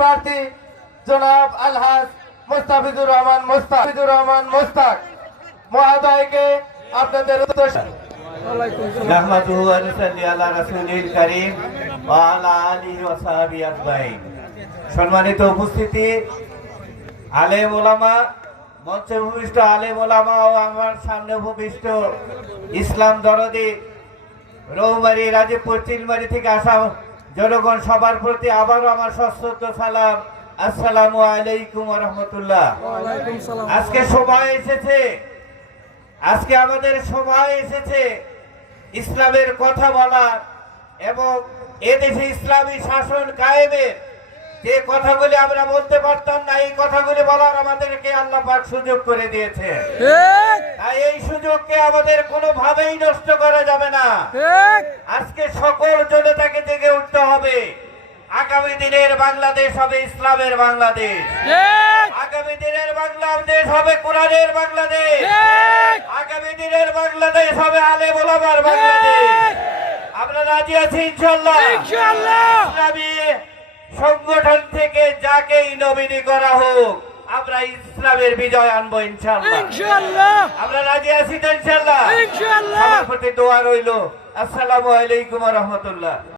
প্রার্থী জনাব আলহাজ মুস্তাফিজুর রহমান মুস্তাক মহোদয়কে আপনাদের উদ্দেশ্যে নাহমাদুহু ওয়া নুসাল্লি আলা রাসূলিল কারীম ওয়া আলা আলিহি ওয়া সাহবিহি আজমাইন। সম্মানিত উপস্থিতি, আলেম ওলামা, মঞ্চে ভূমিষ্ঠ আলেম ওলামা ও আমার সামনে ভূমিষ্ঠ ইসলাম দরদি রৌমারী রাজীবপুর চিলমারি থেকে আসা জনগণ, সবার প্রতি আবারও আমার সশ্রদ্ধ সালাম। আসসালামু আলাইকুম ওয়া রাহমাতুল্লাহ। আজকে আমাদের সময় এসেছে ইসলামের কথা বলার এবং এদেশে ইসলামী শাসন কায়েমের যে কথাগুলি আমরা বলতে পারতাম না, এই কথাগুলি বলার আমাদেরকে আল্লাহ পাক সুযোগ করে দিয়েছে। তাই এই সুযোগকে আমাদের কোনোভাবেই নষ্ট করা যাবে না। আজকে সকল জনতাকে জেগে উঠতে হবে। আগামী দিনের বাংলাদেশ হবে ইসলামের বাংলাদেশ, আগামী দিনের বাংলাদেশ হবে কোরআনের বাংলাদেশ, আগামী দিনের বাংলাদেশ হবে আলেম ওলামার বাংলাদেশ। আমরা রাজি আছি ইনশাআল্লাহ। ইসলামী সংগঠন থেকে যাকেই নমিনি করা হোক, আমরা ইসলামের বিজয় আনবো ইনশাআল্লাহ। আমরা রাজি আছি তো ইনশাআল্লাহ। সবার প্রতি দোয়া রইল। আসসালামু আলাইকুম ওয়া রাহমাতুল্লাহ।